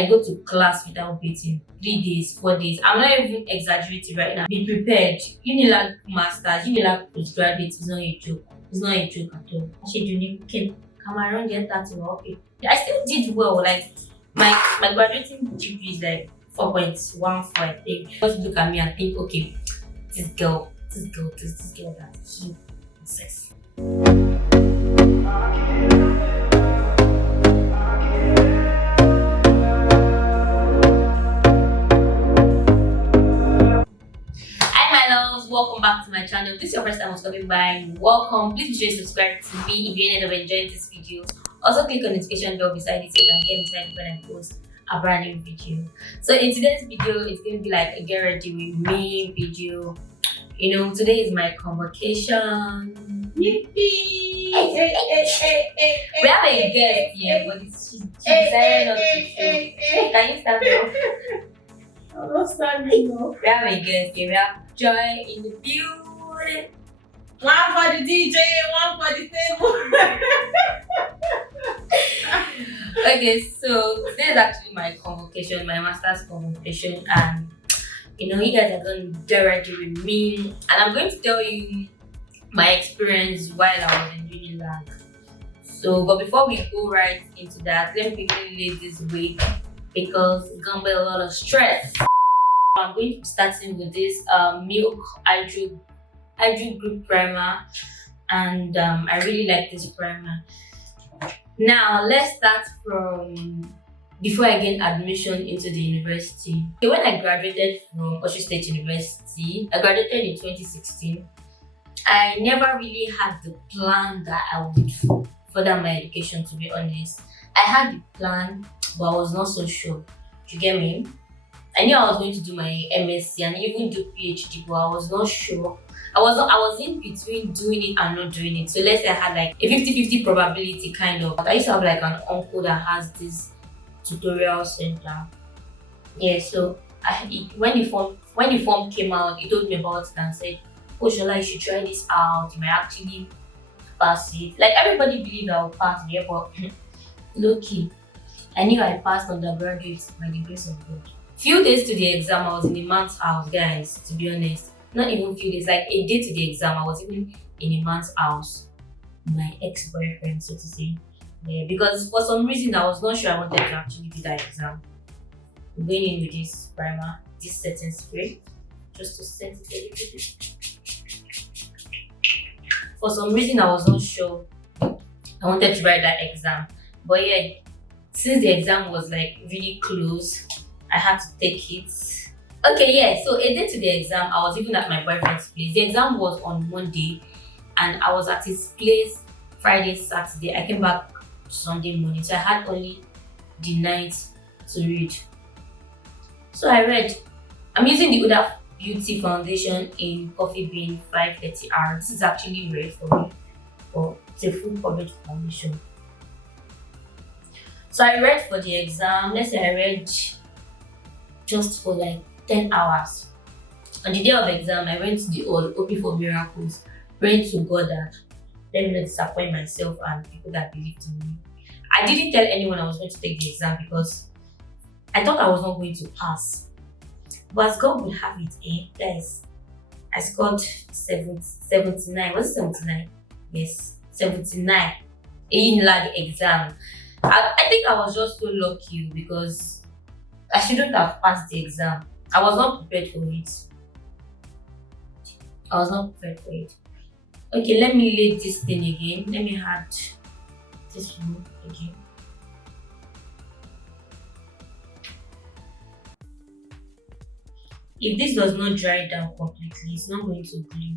I go to class without beating 3 days, 4 days. I'm not even exaggerating right now. Be prepared. Unilag masters, Unilag postgraduate is not a joke. It's not a joke at all. She can come around get that okay. I still did well. Like my graduating GPA is like 4.14, I think. Just look at me and think, okay, this girl that he success. Welcome back to my channel. If this is your first time stopping by, welcome. Please be sure to subscribe to me if you ended up enjoying this video. Also click on the notification bell beside it so you can get notified when I post a brand new video. So in today's video, it's going to be like a get ready with me video. You know, today is my convocation. Yippee! We have a guest here, but she's decided not to show. Can you stand up? I'm not standing now. We have a guest here. We have Joy in the building. One for the DJ, one for the table. Okay, so today is actually my convocation, my master's convocation, and you know, you guys are going to get ready with me, and I'm going to tell you my experience while I was in Unilag. So, but before we go right into that, let me quickly lay this weight because it's gonna be a lot of stress. I'm going to be starting with this milk hydro group primer, and I really like this primer. Now let's start from before I gained admission into the university. Okay, when I graduated from Osho State University, I graduated in 2016. I never really had the plan that I would further my education, to be honest. I had the plan, but I was not so sure. You get me? I knew I was going to do my MSc and even do PhD, but I was not sure. I was in between doing it and not doing it. So let's say I had like a 50-50 probability kind of. I used to have like an uncle that has this tutorial center. Yeah, so when the form came out, he told me about it and said, "Oh, Shola, you should try this out. You might actually pass it." Like everybody believed I would pass, yeah, but low key, I knew I passed undergraduate by the grace of God. Few days to the exam, I was in a man's house, guys, to be honest. Not even few days, like a day to the exam, I was even in a man's house. My ex-boyfriend, so to say. Yeah, because for some reason, I was not sure I wanted to actually do that exam. I'm going in with this primer, this setting spray, just to set it a little bit. For some reason, I was not sure I wanted to write that exam. But yeah, since the exam was like really close, I had to take it. Okay, yeah, so a day to the exam, I was even at my boyfriend's place. The exam was on Monday and I was at his place Friday, Saturday. I came back Sunday morning, so I had only the night to read. So I read. I'm using the Huda Beauty Foundation in Coffee Bean 530R. This is actually rare for me, but it's a full coverage foundation. So I read for the exam. Let's say I read just for like 10 hours. On the day of exam, I went to the hall, hoping for miracles, praying to God that let me not disappoint myself and people that believed in me. I didn't tell anyone I was going to take the exam because I thought I was not going to pass. But as God would have it, guys, I scored 79. Was it 79? Yes, 79. In the exam. I think I was just so lucky because I shouldn't have passed the exam. I was not prepared for it. Okay, let me lay this thing again. Let me add this one again. If this does not dry down completely, it's not going to glue.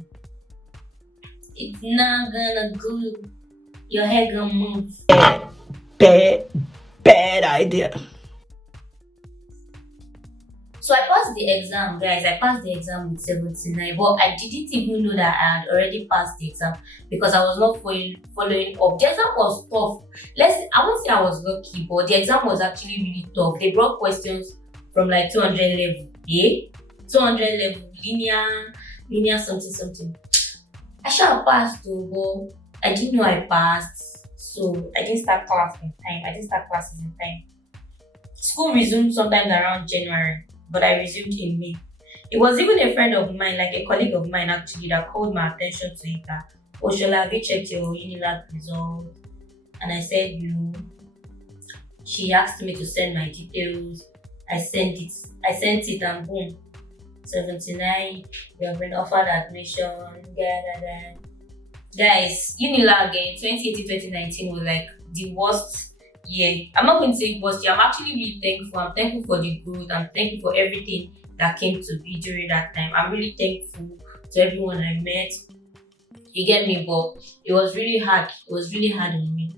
It's not gonna glue. Your hair gonna move. Bad idea. So I passed the exam, guys. I passed the exam with 79, but I didn't even know that I had already passed the exam because I was not following up. The exam was tough. I won't say I was lucky, but the exam was actually really tough. They brought questions from like 200 level, 200 level, linear something. I should have passed though, but I didn't know I passed, so I didn't start class in time. I didn't start classes in time. School resumed sometimes around January, but I resumed in May. It was even a friend of mine, like a colleague of mine actually, that called my attention to it that, "Oh, Shola, have you checked your Unilag result?" And I said no. She asked me to send my details. I sent it. And boom, 79. We have been offered admission. Guys, Unilag in 2018-2019 was like the worst year. I'm not going to say worst year. I'm actually really thankful. I'm thankful for the growth. I'm thankful for everything that came to be during that time. I'm really thankful to everyone I met. You get me? But it was really hard. It was really hard on me.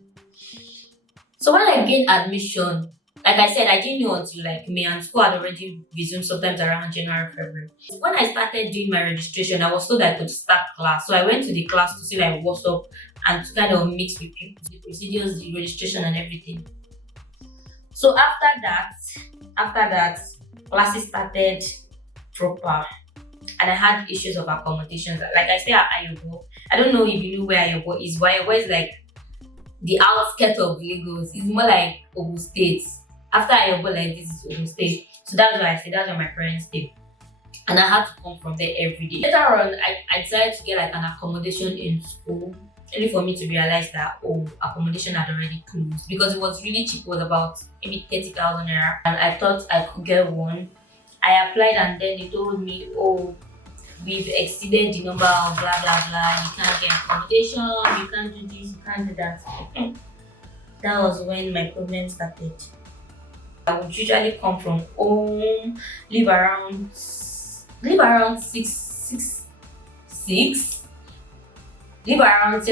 So when I gained admission, like I said, I didn't know until like May, and school had already resumed sometimes around January, February. When I started doing my registration, I was told I could start class. So I went to the class to see like what's up and to kind of mix with people, the procedures, the registration and everything. So after that, classes started proper, and I had issues of accommodations. Like I stay at Ayobo. I don't know if you know where Ayobo is, but Ayobo is like the outskirts of Lagos. It's more like Ogun State. After Ayobo, like this is Ogun State. So that's why I say that's where my parents stay. And I had to come from there every day. Later on, I decided to get like an accommodation in school, only for me to realize that accommodation had already closed because it was really cheap. It was about maybe 30,000 naira, and I thought I could get one. I applied, and then they told me, we've exceeded the number of blah blah blah. You can't get accommodation. You can't do this. You can't do that. That was when my problem started. I would usually come from home, leave around 6, leave around say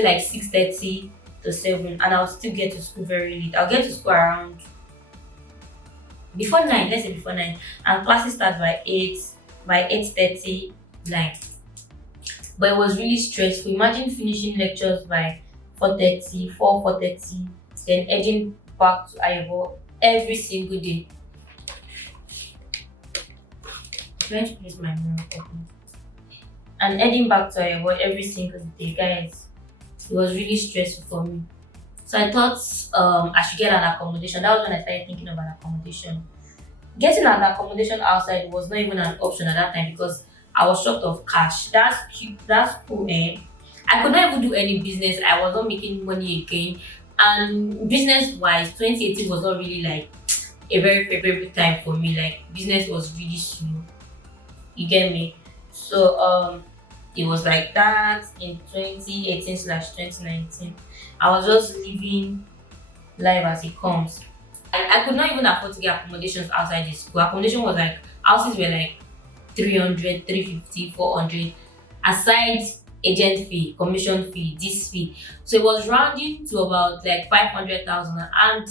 like 6:30 to 7, and I'll still get to school very late. I'll get to school around before 9. Let's say before 9, and classes start by 8, by 8:30, 9. But it was really stressful. Imagine finishing lectures by 4:30, then heading back to Ayobo every single day. I'm trying to place my mirror properly. And heading back to Ayobo every single day, guys. It was really stressful for me. So I thought I should get an accommodation. That was when I started thinking of an accommodation. Getting an accommodation outside was not even an option at that time because I was short of cash. That's cool, eh? I could not even do any business. I was not making money again. And business-wise, 2018 was not really like a very favorable time for me. Like business was really slow. You get me? So it was like that in 2018/2019. I was just living life as it comes. I could not even afford to get accommodations outside the school. Accommodation was like, houses were like 300, 350, 400. Aside agent fee, commission fee, this fee. So it was rounding to about like 500,000. And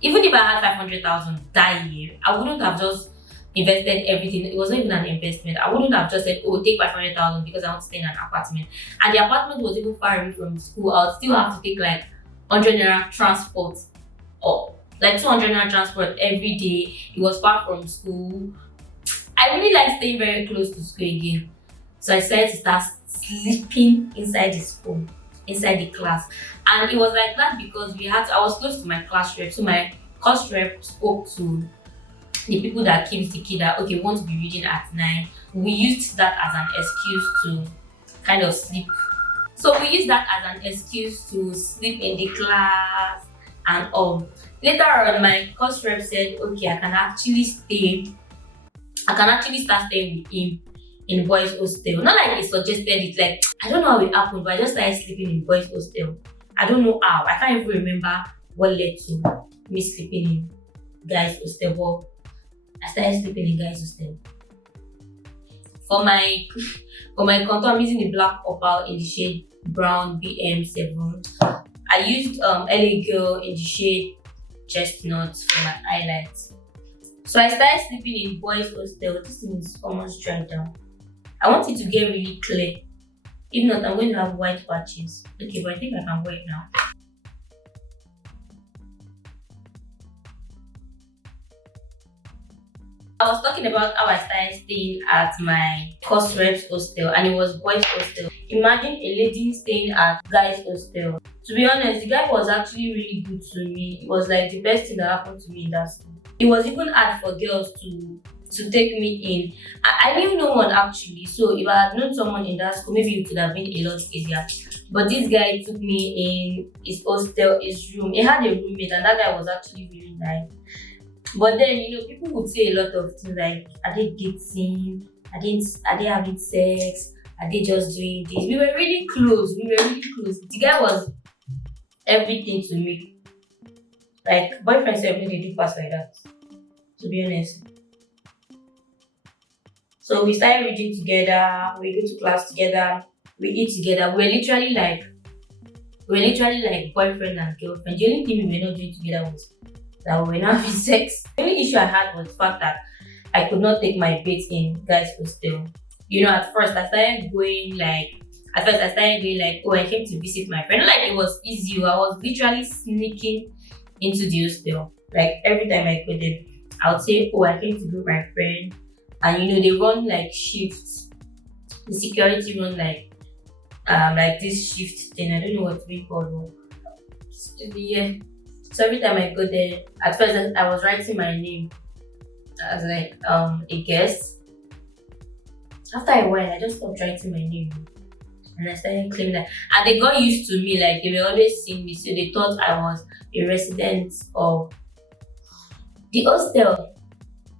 even if I had 500,000 that year, I wouldn't have just invested everything. It wasn't even an investment. I wouldn't have just said, take 500,000 because I want to stay in an apartment. And the apartment was even far away from school. I would still have to take like 100 naira transport or like 200 naira transport every day. It was far from school. I really like staying very close to school again. So I decided to start sleeping inside the school, inside the class. And it was like that because I was close to my class rep. So my class rep spoke to the people that keeps the kid that, okay, we want to be reading at 9. We used that as an excuse to kind of sleep. So we used that as an excuse to sleep in the class and all. Later on, my course rep said, okay, I can actually start staying with him in boys' hostel. Not like he suggested it, like, I don't know how it happened, but I just started sleeping in boys' hostel. I don't know how. I can't even remember what led to me sleeping in guys' hostel, but I started sleeping in guys' hostel. For my contour, I'm using the black opal in the shade brown BM7. I used LA Girl in the shade chestnut for my highlights. So I started sleeping in boys' hostel. This thing is almost dried down. I want it to get really clear. If not, I'm going to have white patches. Okay, but I think I can wear it now. I was talking about how I started staying at my course rep's hostel, and it was boys' hostel. Imagine a lady staying at guys' hostel. To be honest, the guy was actually really good to me. It was like the best thing that happened to me in that school. It was even hard for girls to take me in. I knew no one actually, so if I had known someone in that school, maybe it would have been a lot easier. But this guy took me in his hostel, his room. He had a roommate, and that guy was actually really nice. But then, people would say a lot of things like, are they dating? Are they having sex? Are they just doing this? We were really close. The guy was everything to me. Like, boyfriends everything they do pass like that, to be honest. So we started reading together, we go to class together, we eat together. We're literally like boyfriend and girlfriend. The only thing we were not doing together was that we were not having sex. The only issue I had was the fact that I could not take my bait in guys' hostel. At first I started going like, oh, I came to visit my friend. Not like it was easy. I was literally sneaking into the hostel. Like every time I go there, I would say, oh, I came to visit my friend. And they run like shifts. The security run like this shift thing. I don't know what we call it. Yeah. So every time I go there, at first I was writing my name as like a guest. After a while, I just stopped writing my name and I started claiming that. And they got used to me, like they were always seeing me, so they thought I was a resident of the hostel.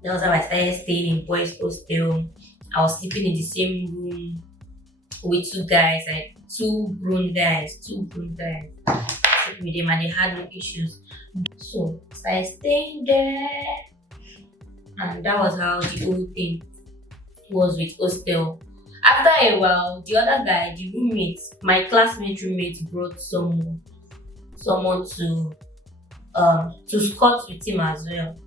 That was how I started staying in boys' hostel. I was sleeping in the same room with two guys, like two grown guys, sleeping with them, and they had no issues. So I started staying there, and that was how the whole thing was with hostel. After a while, the other guy, the roommate, my classmate roommate, brought someone to squat with him as well.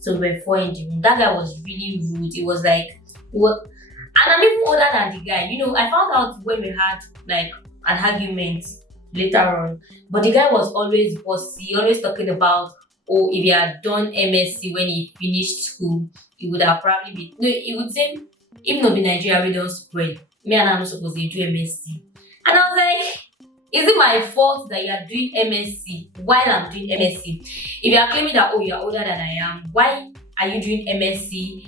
So we were four in the room. That guy was really rude. It was like, what? And I'm even older than the guy. I found out when we had like an argument later on. But the guy was always bossy, always talking about, oh, if he had done MSc when he finished school, he would have probably been. No, he would say, if not be Nigeria, we don't spread. Me and I'm not supposed to do MSc. And I was like, is it my fault that you are doing MSc while I'm doing MSc? If you are claiming that, oh, you are older than I am, why are you doing MSc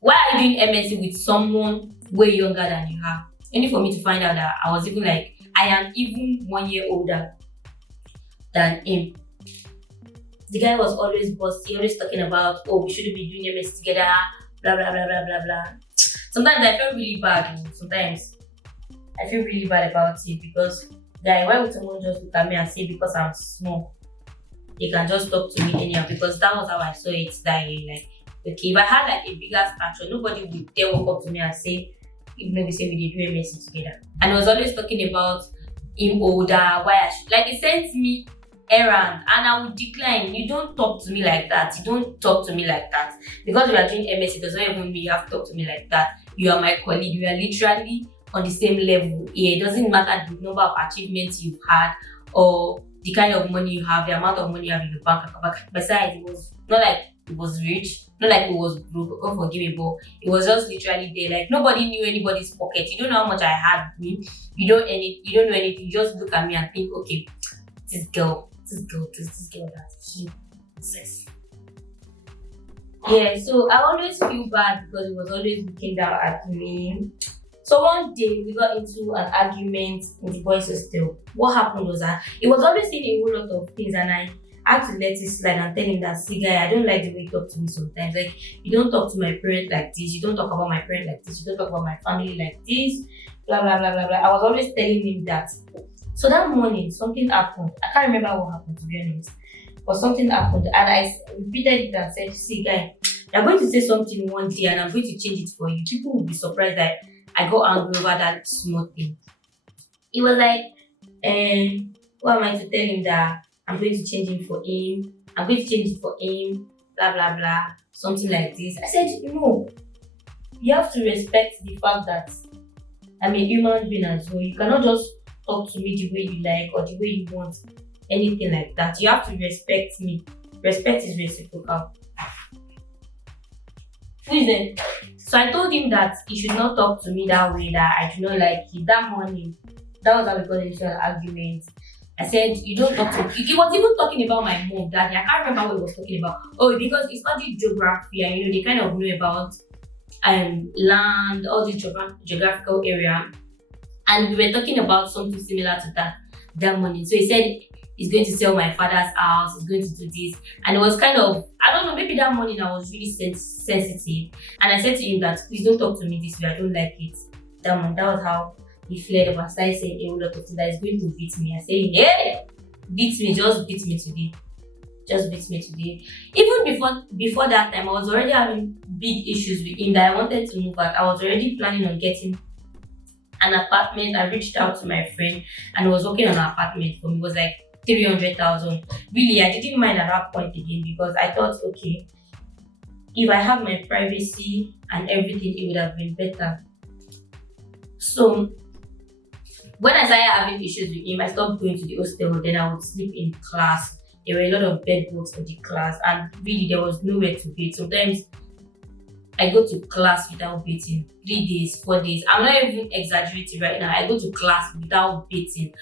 why are you doing MSc with someone way younger than you are? Only for me to find out that I am even 1 year older than him. The guy was always bossy, always talking about, oh, we shouldn't be doing MSc together, blah, blah, blah, blah, blah, blah. Sometimes I feel really bad. Sometimes I feel really bad about it because, guy, why would someone just look at me and say because I'm small, they can just talk to me anyhow? Because that was how I saw it that year. Like, okay, if I had like a bigger stature, nobody would dare walk up to me and say, even though we say we did do MSc together. And he was always talking about him older, why I should, like, he sent me errand and I would decline. You don't talk to me like that. You don't talk to me like that. Because we are doing MSc, it doesn't even mean you have to talk to me like that. You are my colleague. We are literally on the same level. Yeah, it doesn't matter the number of achievements you've had or the kind of money you have, the amount of money you have in your bank account. Besides, it was not like it was rich, not like it was broke, God forgive me, but it was just literally there. Like, nobody knew anybody's pocket. You don't know how much I had with me. You don't know anything. You just look at me and think, okay, this girl that he says. Yeah, so I always feel bad because he was always looking down at me. So one day we got into an argument in the boys' hostel. What happened was that he was always saying a whole lot of things, and I had to let it slide and tell him that, see, guy, I don't like the way you talk to me sometimes. Like, you don't talk to my parents like this. You don't talk about my parents like this. You don't talk about my family like this. Blah blah blah blah blah. I was always telling him that. So that morning, something happened. I can't remember what happened, to be honest. But something happened, and I repeated it and said, see, guy, you're going to say something one day, and I'm going to change it for you. People will be surprised that I got angry over that small thing. He was like, what am I to tell him that I'm going to change it for him? I'm going to change it for him, blah, blah, blah, something like this. I said, no, you have to respect the fact that I'm a human being as well. You cannot just talk to me the way you like or the way you want, anything like that. You have to respect me. Respect is reciprocal. Who is it? So I told him that he should not talk to me that way, that I do not like it. That morning, that was how we got into an argument. I said, you don't talk to. He was even talking about my mom, daddy. I can't remember what he was talking about. Oh, because he studied geography and they kind of know about land, all the geographical area. And we were talking about something similar to that morning. So he said he's going to sell my father's house, he's going to do this. And it was kind of, I don't know, maybe that morning I was really sensitive. And I said to him that, please don't talk to me this way, I don't like it. That morning, that was how he flared up and started saying a whole lot of things that he's going to beat me. I said, hey, beat me, just beat me today. Just beat me today. Even before that time, I was already having big issues with him that I wanted to move out. I was already planning on getting an apartment. I reached out to my friend and was working on an apartment for me. It was like 300,000. Really, I didn't mind at that point again because I thought, okay, if I have my privacy and everything, it would have been better. So when I started having issues with him, I stopped going to the hostel. Then I would sleep in class. There were a lot of bed bugs in the class, and really there was nowhere to bathe. Sometimes I go to class without bathing. 3 days, 4 days. I'm not even exaggerating right now. I go to class without bathing.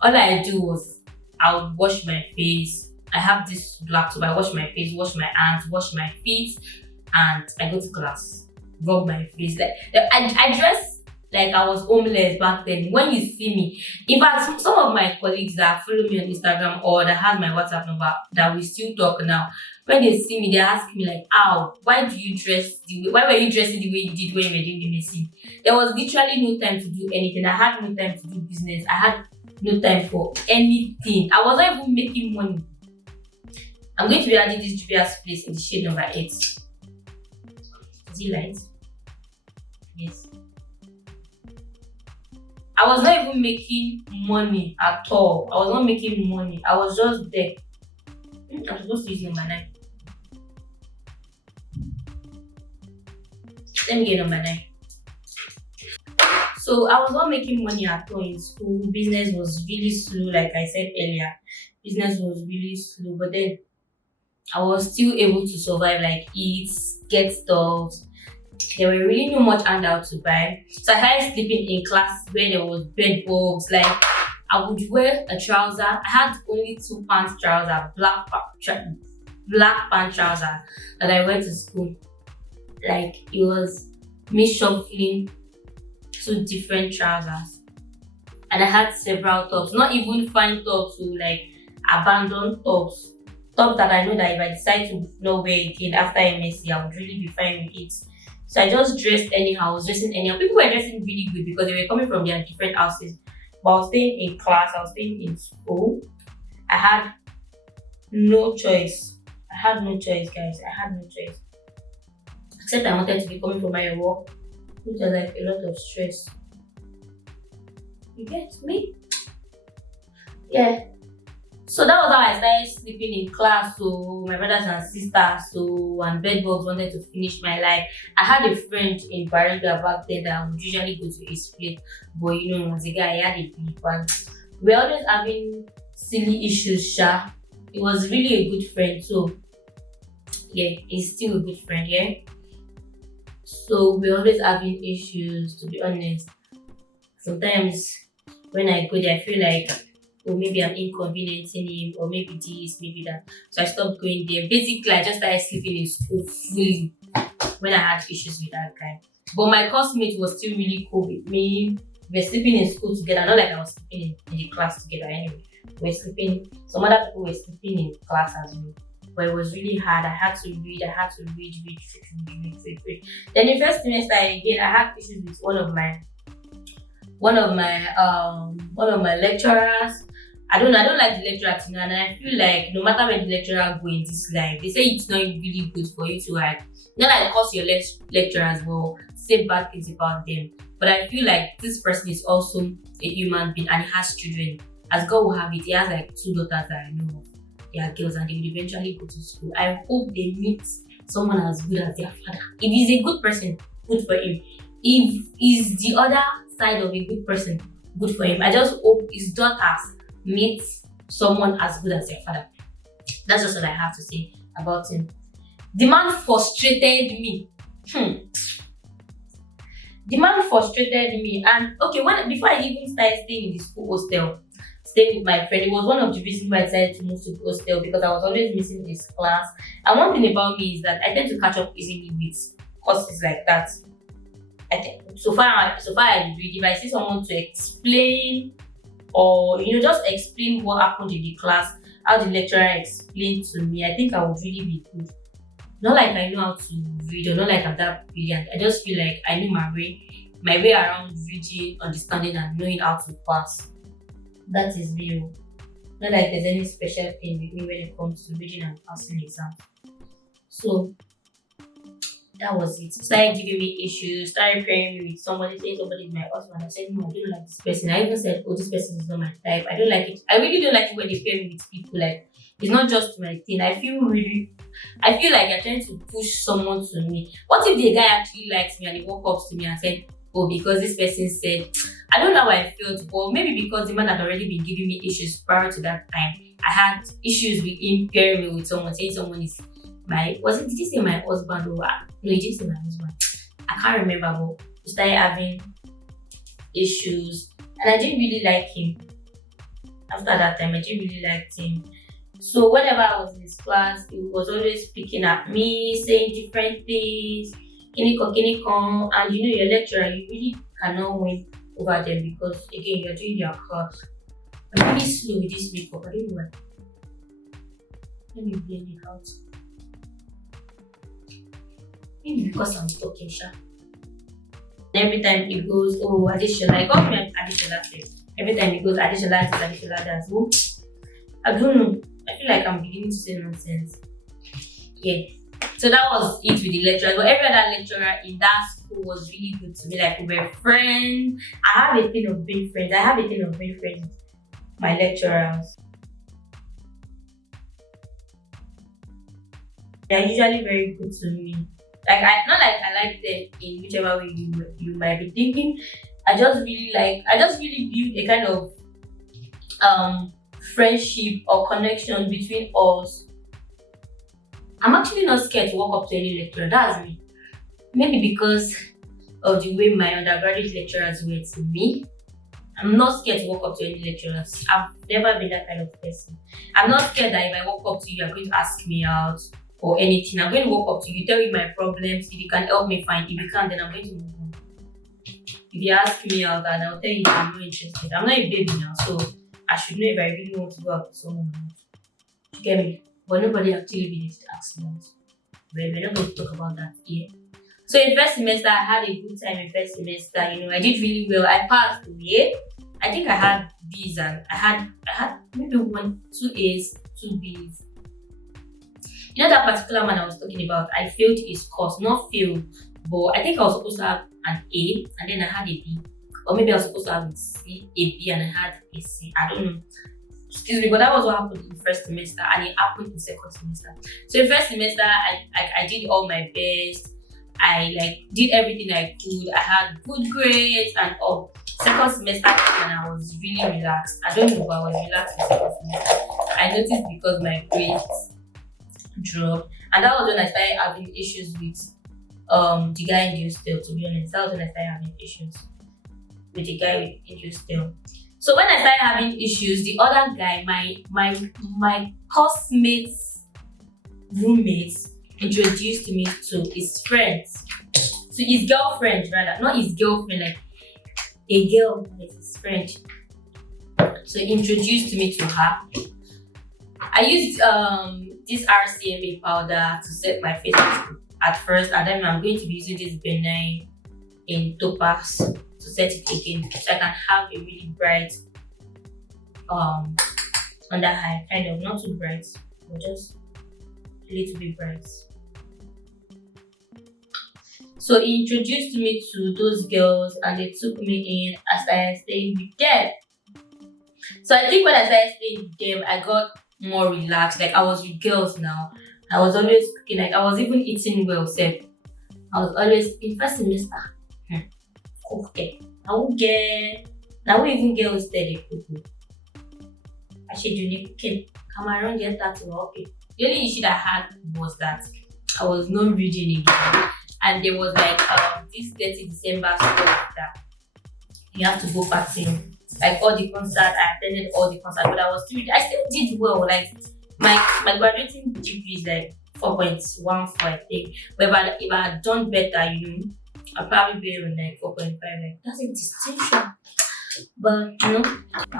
All I do was I would wash my face. I have this black soap. I wash my face, wash my hands, wash my feet, and I go to class. Rub my face. Like I dress like I was homeless back then. When you see me, in fact, some of my colleagues that follow me on Instagram or that have my WhatsApp number that we still talk now, when they see me, they ask me like, "Ow, why do you dress the way? Why were you dressing the way you did when you were doing the missing?" There was literally no time to do anything. I had no time to do business. I had no time for anything. I was not even making money. I'm going to be adding this Julia's place in the shade number 8. Is it right? Yes. I was not even making money at all. I was not making money. I was just there. I'm supposed to use number 9. Let me get number 9. So I was not making money at all in school. Business was really slow, like I said earlier. Business was really slow, but then I was still able to survive, like eat, get stuff. There were really no much handout to buy. So I started sleeping in class where there was bed bugs. Like I would wear a trouser. I had only 2 pants trouser, black pant trouser that I went to school. Like it was me shuffling 2 different trousers. And I had several tops, not even fine tops, so like abandoned tops. Tops that I know that if I decide to not wear again after MSc, I would really be fine with it. So I just dressed anyhow. I was dressing anyhow. People were dressing really good because they were coming from their different houses. But I was staying in class. I was staying in school. I had no choice. I had no choice, guys. I had no choice. Except I wanted to be coming from my work, which was like a lot of stress. You get me? Yeah. So that was how I started sleeping in class. So my brothers and sisters, and bedbugs wanted to finish my life. I had a friend in Bariga back then that I would usually go to his place, but you know, as a guy, I had a big one. We were always having silly issues, Sha. He was really a good friend, so yeah, he's still a good friend, yeah. So we're always having issues, to be honest. Sometimes when I go there, I feel like, or maybe I'm inconveniencing him, or maybe this, maybe that. So I stopped going there. Basically, I just started sleeping in school fully when I had issues with that guy. But my classmate was still really cool with me. We were sleeping in school together, not like I was sleeping in the class together anyway. We were sleeping, some other people were sleeping in class as well. But it was really hard. I had to read. Then the first semester again, I had issues with one of my lecturers. I don't like the lecturer thing, and I feel like no matter where the lecturer go in this life, they say it's not really good for you to like not like curse your lecturers, but say bad things about them. But I feel like this person is also a human being and he has children. As God will have it, he has like 2 daughters that I know of. They are girls and they will eventually go to school. I hope they meet someone as good as their father. If he's a good person, good for him. If he's the other side of a good person, good for him. I just hope his daughters meet someone as good as their father. That's just what I have to say about him. The man frustrated me. The man frustrated me. And okay, before I even started staying in the school hostel, staying with my friend. It was one of the reasons why I decided to move to the hostel because I was always missing this class. And one thing about me is that I tend to catch up easily with courses like that. I think so far I read, if I see someone to explain or just explain what happened in the class, how the lecturer explained to me, I think I would really be good. Not like I know how to read or not like I'm that brilliant. I just feel like I know my way around reading, understanding, and knowing how to pass. That is real. Not like there's any special thing with me when it comes to reading and passing exams. So that was it. Started giving me issues, started pairing me with somebody, saying somebody is my husband. I said, no, I don't like this person. I even said, oh, this person is not my type. I don't like it. I really don't like it when they pair me with people. Like, it's not just my thing. I feel like you're trying to push someone to me. What if the guy actually likes me and he walked up to me and said, oh, because this person said, I don't know how I felt, but maybe because the man had already been giving me issues prior to that time. I had issues with him pairing me with someone, saying someone is did he say my husband or no, he didn't say my husband. I can't remember, but we started having issues and I didn't really like him. After that time, I didn't really like him. So whenever I was in his class, he was always picking at me, saying different things, kiniko, and your lecturer, you really cannot win over them because again, you're doing your class. I'm really slow with this makeup, I don't know why. Let me blend it out. Maybe because I'm talking sharp. Every time he goes, oh, Adeshola, I got me Adeshola face. Every time he goes, Adeshola, that's oh, I don't know. I feel like I'm beginning to say nonsense. Yeah. So that was it with the lecturer. But every other lecturer in that school was really good to me. Like, we were friends. I have a thing of being friends. With my lecturers. They're usually very good to me. Like, I like them in whichever way you might be thinking. I just really build a kind of friendship or connection between us. I'm actually not scared to walk up to any lecturer. That's me. Maybe because of the way my undergraduate lecturers were to me. I'm not scared to walk up to any lecturers. I've never been that kind of person. I'm not scared that if I walk up to you, you're going to ask me out or anything. I'm going to walk up to you, tell you my problems. If you can help me, fine. If you can't, then I'm going to move on. If you ask me out, and I'll tell you that I'm not interested. I'm not a baby now, so I should know if I really want to go out with someone or not. You get me? But nobody actually really did ask me out. We're not going to talk about that here. So in first semester, I had a good time in first semester. I did really well. I passed the year. I think I had B's and I had maybe 1, 2 A's, 2 B's. That particular man I was talking about, I failed his course. Not failed, but I think I was supposed to have an A and then I had a B. Or maybe I was supposed to have a B and I had a C. I don't know. Excuse me, but that was what happened in first semester and it happened in second semester. So in first semester, I did all my best. I did everything I could. I had good grades and all. Second semester and I was really relaxed. I don't know if I was relaxed in second semester. I noticed because my grades dropped, and that was when I started having issues with the guy in the hostel. To be honest, that was when I started having issues with the guy in the hostel. So when I started having issues, the other guy, my course mates, roommates, introduced me to his friends, to his girlfriend rather, not his girlfriend, like a girl is his friend. So he introduced me to her. I used this RCMA powder to set my face at first, and then I'm going to be using this benign in Topaz to set it again, so I can have a really bright under eye, kind of, not too bright, but just a little bit bright. So he introduced me to those girls and they took me in. I started staying with them. So I think when I started staying with them, I got more relaxed. Like, I was with girls now. I was always cooking, like I was even eating well, safe. I was always in first semester. Okay. Now we even get steady cooking. I should do cooking. Come around get that okay. The only issue that I had was that I was not reading again. And there was this 30 December stuff that you have to go partying. like all the concerts. I attended all the concerts, but I still did well. Like my graduating GPA is like 4.14, I think. But if I had done better, I'd probably be around like 4.5. Like that's a distinction. But I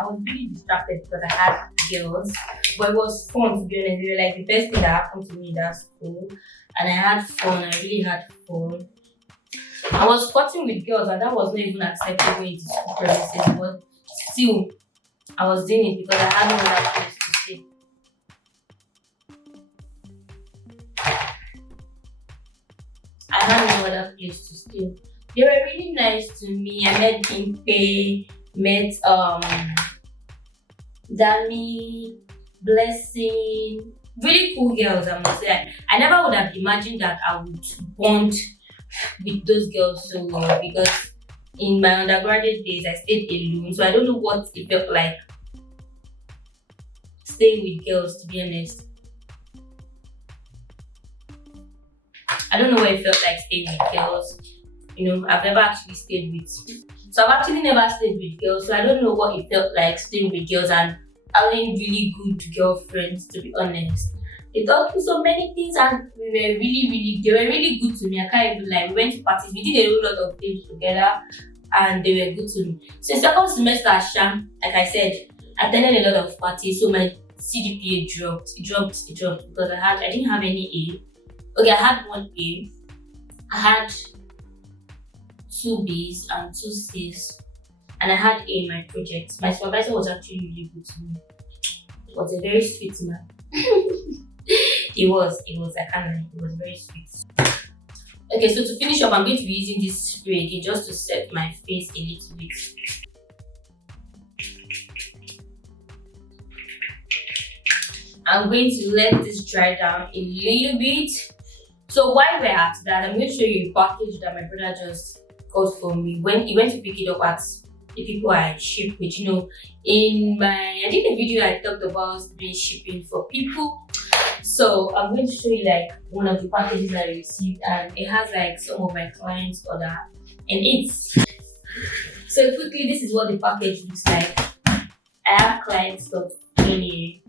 was really distracted because I had girls. But it was fun, to be honest. They were like the best thing that happened to me in that school. And I had fun. I really had fun. I was flirting with girls, and that was not even acceptable in the school premises. But still, I was doing it because I had no other place to stay. I had no other place to stay. They were really nice to me. I met Impe, met Dami, Blessing, really cool girls, I must say. I never would have imagined that I would bond with those girls so well, because in my undergraduate days I stayed alone, so I don't know what it felt like staying with girls, to be honest. I don't know what it felt like staying with girls. I've never actually stayed with. So I've actually never stayed with girls, so I don't know what it felt like staying with girls and having really good girlfriends, to be honest. They taught me so many things and they were really good to me. I can't even lie. We went to parties, we did a whole lot of things together and they were good to me. So in second semester at Sham, like I said, I attended a lot of parties, so my CGPA dropped. It dropped because I didn't have any A. Okay, I had one A. I had 2 B's and 2 C's, and I had A in my project. My supervisor was actually really good to me. He was a very sweet man. He was, I can't lie, he was very sweet. Okay, so to finish up, I'm going to be using this spray again just to set my face a little bit. I'm going to let this dry down a little bit. So while we're at that, I'm going to show you a package that my brother just got for me when he went to pick it up at the people I ship with. I did a video I talked about doing shipping for people. So I'm going to show you like one of the packages I received, and it has like some of my clients' order and it's. So quickly, this is what the package looks like. I have client stuff in here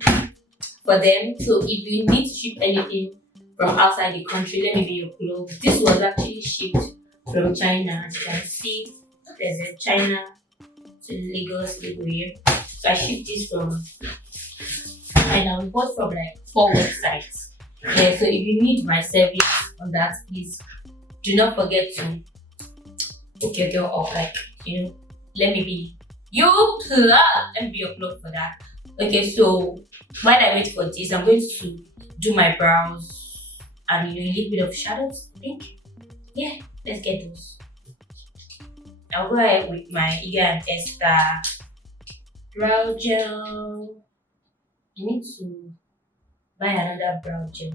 for them. So if you need to ship anything from outside the country, let me be your glove. This was actually shipped from China. As you can see, there's a China to Lagos label here. So I shipped this from China. We bought from like 4 websites. Yeah, so if you need my service on that, please do not forget to hook your girl up. Like, let me be you plug. Let me be your plug for that. Okay, so while I wait for this, I'm going to do my brows and a little bit of shadows, I think. Yeah, let's get those. I'll go ahead with my Iga and Esther brow gel. I need to buy another brow gel.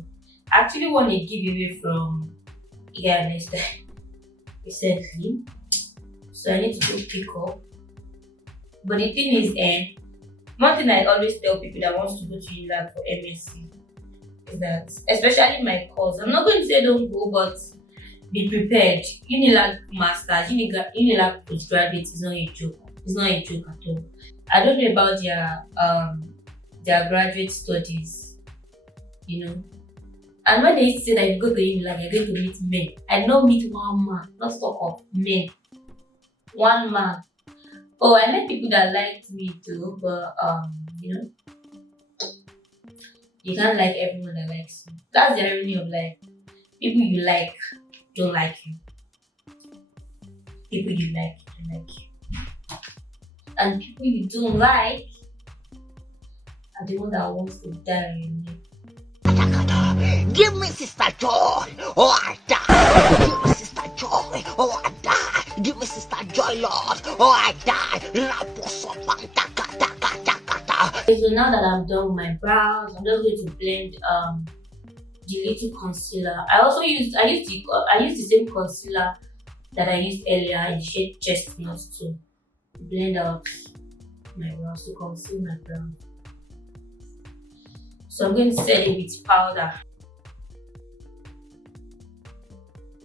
I actually want to give away from Iga and Esther recently, so I need to go pick up. But the thing is, one thing I always tell people that wants to go to Unilag for MSc is that, especially my course, I'm not going to say don't go, but be prepared. Unilag Masters, Unilag Postgraduate is not a joke. It's not a joke at all. I don't know about their graduate studies, And when they say that you go to Unilag, you're going to meet men. I don't meet one man, not talk of men. One man. Oh, I met people that liked me too, but you can't like everyone that likes you. That's the irony of life. People you like don't like you. People you like don't like you. And people you don't like are the ones that want to die on you. Give me Sister Joy, or I die. Give me Sister Joy, or I die. Give me Sister Joy, Lord, or I die. Okay, so now that I'm done with my brows, I'm just going to blend the little concealer. I used the same concealer that I used earlier in the shade Chestnut to blend out my brows, to conceal my brows. So I'm going to set it with powder.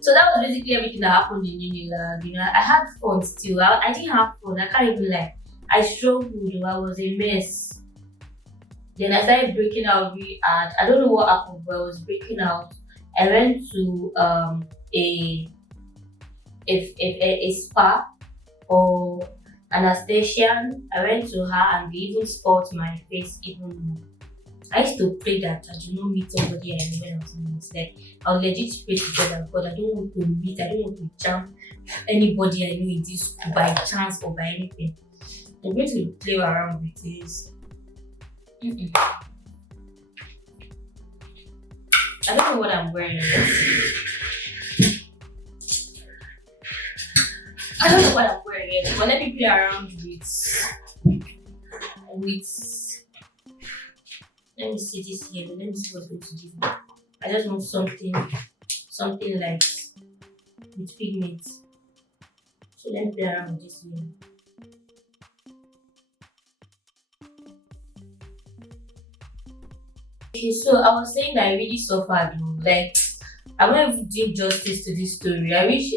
So that was basically everything that happened in Unilag. I had fun still. I didn't have fun. I can't even lie. I struggled, I was a mess. Then I started breaking out really hard. I don't know what happened, but I was breaking out. I went to a, a spa or anesthesian. I went to her and they even spot my face even more. I used to pray that I do not meet somebody I know when I was in this. Like, I would legit pray to God that God, I don't want to meet, I don't want to jump anybody I know in this school by chance or by anything. I'm going to play around with this. I don't know what I'm wearing. I don't know what I'm wearing yet, but let me play around with let me see this here. Let me see what's going to give me. I just want something like with pigments. So let me play around with this here. Okay, so I was saying that I really suffered though. Like, I'm not even doing justice to this story. I wish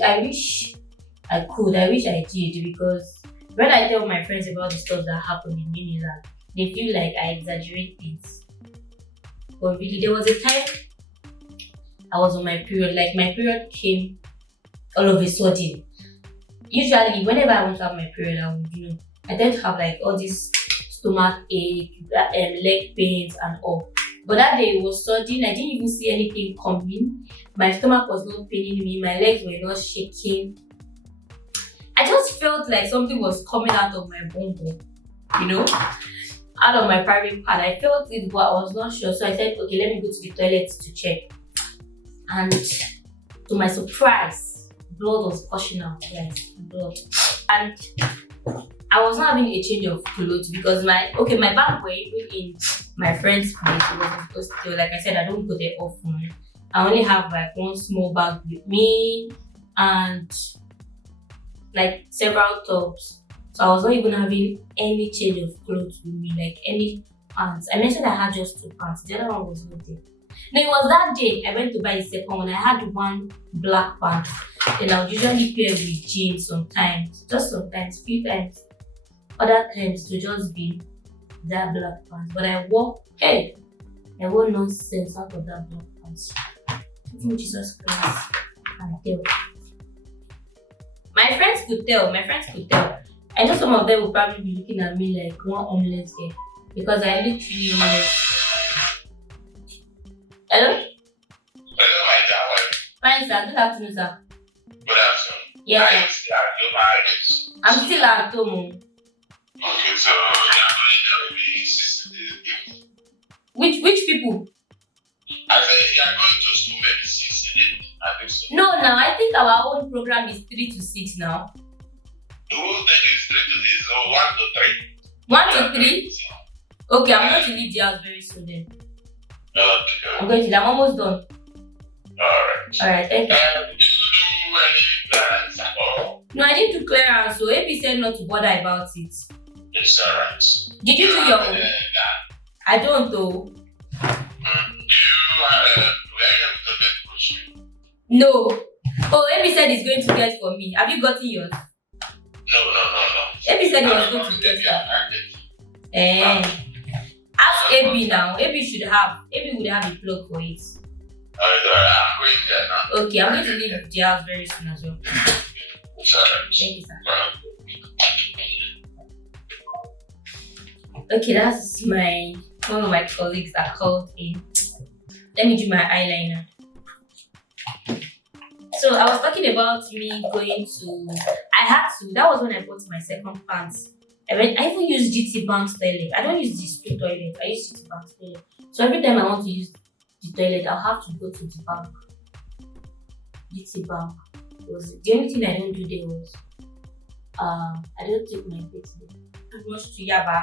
I could. I wish I did, because when I tell my friends about the stuff that happened in Unilag, they feel like I exaggerate things. But really, there was a time I was on my period. Like, my period came all of a sudden. Usually, whenever I want to have my period, I tend to have like all this stomach ache, leg pains, and all. But that day it was sudden. I didn't even see anything coming. My stomach was not paining me. My legs were not shaking. I just felt like something was coming out of my bum, out of my private part. I felt it, but I was not sure. So I said, okay, let me go to the toilet to check. And to my surprise, blood was gushing out, guys. Blood. And I was not having a change of clothes because my bag were even in my friend's place. It wasn't supposed to. Like I said, I don't go there often. I only have like one small bag with me and like several tops. So I was not even having any change of clothes with me, like any pants. I mentioned I had just 2 pants. The other one was not there. No, it was that day I went to buy the second one. I had one black pant. Then I would usually pair with jeans sometimes. Just sometimes, few times. Other times to just be that black pants. But I wore nonsense out of that black pants. Even Jesus Christ can tell. My friends could tell. I know some of them will probably be looking at me like one homeless girl because I look really homeless. Hello? Hello, my darling. Fine, sir. Good afternoon, sir. Good afternoon. Yes, Are you sir. still at your marriage? I'm still at home. Okay, so you're going to be 60 days. Which people? I said you're going to school maybe 60 days. I think so. No, now I think our own program is 3 to 6 now. The whole thing is 3 to this, so 1 to 3. 1 to 3? Okay, I'm going to leave the house very soon then. Okay. I'm almost done. Alright, thank you. did you do any plans at all? No, I didn't do clearance, so AB said not to bother about it. It's alright. Did you do your own? I don't know. Do you were able to get grocery? No. Oh, AB said he's going to get for me. Have you gotten yours? No. AB said he was going to get for me. Ask AB now. AB would have a plug for it. I'm going there now. Okay, I'm going to leave the house very soon as well. It's alright. Thank you, sir. Okay, that's one of my colleagues that called in. Let me do my eyeliner. So I was talking about me going to. That was when I bought my second pants. I even use GT Bank's toilet. I don't use this toilet. I use GT Bank's toilet. So every time I want to use the toilet, I'll have to go to the bank. GT Bank. The only thing I don't do there was I don't take my bed there. I rush to Yaba.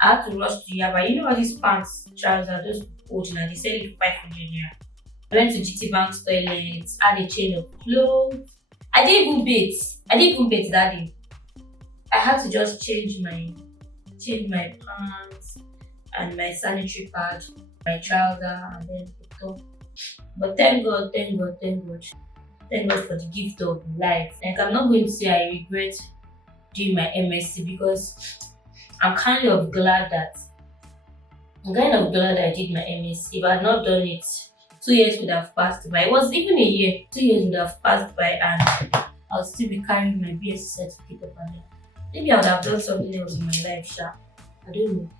I had to rush to Yaba. You know all these pants, trousers, those old now, they sell it for 500 naira. I went to GT Bank's toilet, had a change of clothes. I didn't even bathe that day. I had to just change my pants and my sanitary pad, my trouser, and then the top. But thank God for the gift of life. Like, I'm not going to say I regret doing my MSc because I'm kind of glad that I did my MSc. If I had not done it, 2 years would have passed by. It was even a year. 2 years would have passed by, and I'll still be carrying my BSc certificate up and down. Maybe I would have done something else in my life, sha. I don't know.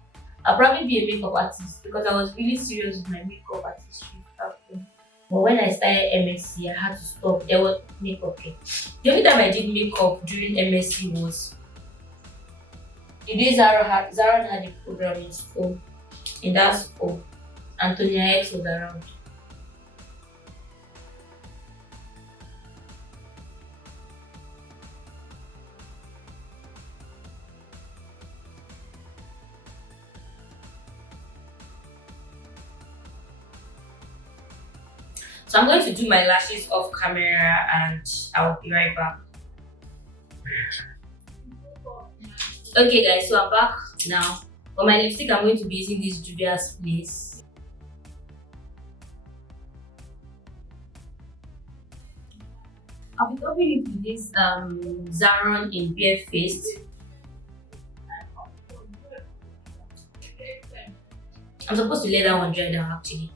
I'll probably be a makeup artist because I was really serious with my makeup artistry. But when I started MSc, I had to stop. There was makeup. Okay. The only time I did makeup during MSc was the day Zara had a program in school. In that school, Antonia X was around. So I'm going to do my lashes off camera and I'll be right back. Okay guys, so I'm back now. For my lipstick, I'm going to be using this Juvia's Place. I'll be copying it with this Zaron in Bare Faced. I'm supposed to let that one dry down actually.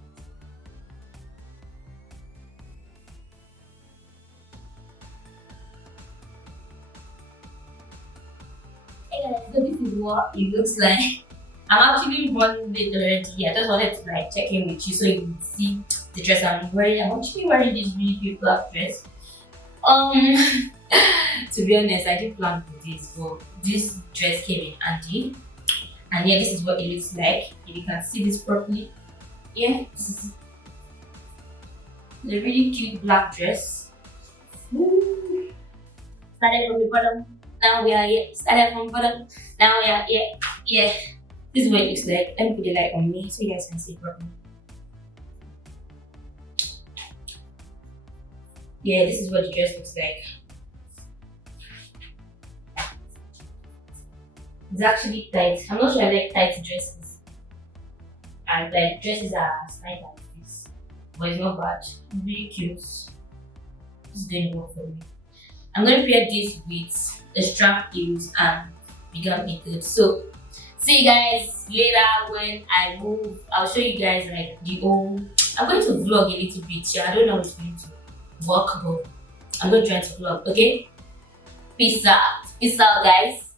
So this is what it looks like. I'm actually running late already. I just wanted to like check in with you so you can see the dress I'm wearing. I'm actually wearing this really cute black dress. To be honest, I didn't plan for this, but this dress came in handy. And yeah, this is what it looks like. If you can see this properly. Yeah, this is the really cute black dress. Ooh. Started from the bottom. Now we are here. Started from bottom. Now we are here. Yeah. This is what it looks like. Let me put the light on me so you guys can see it properly. Yeah, this is what the dress looks like. It's actually tight. I'm not sure I like tight dresses. And like dresses are tight like this. But it's not bad. It's really cute. This is doing well for me. I'm going to pair this with the strap heels and began it good. So see you guys later when I move. I'll show you guys like the whole. I'm going to vlog a little bit. Yeah, I don't know if it's going to work, but I'm going to try to vlog. Okay, peace out guys.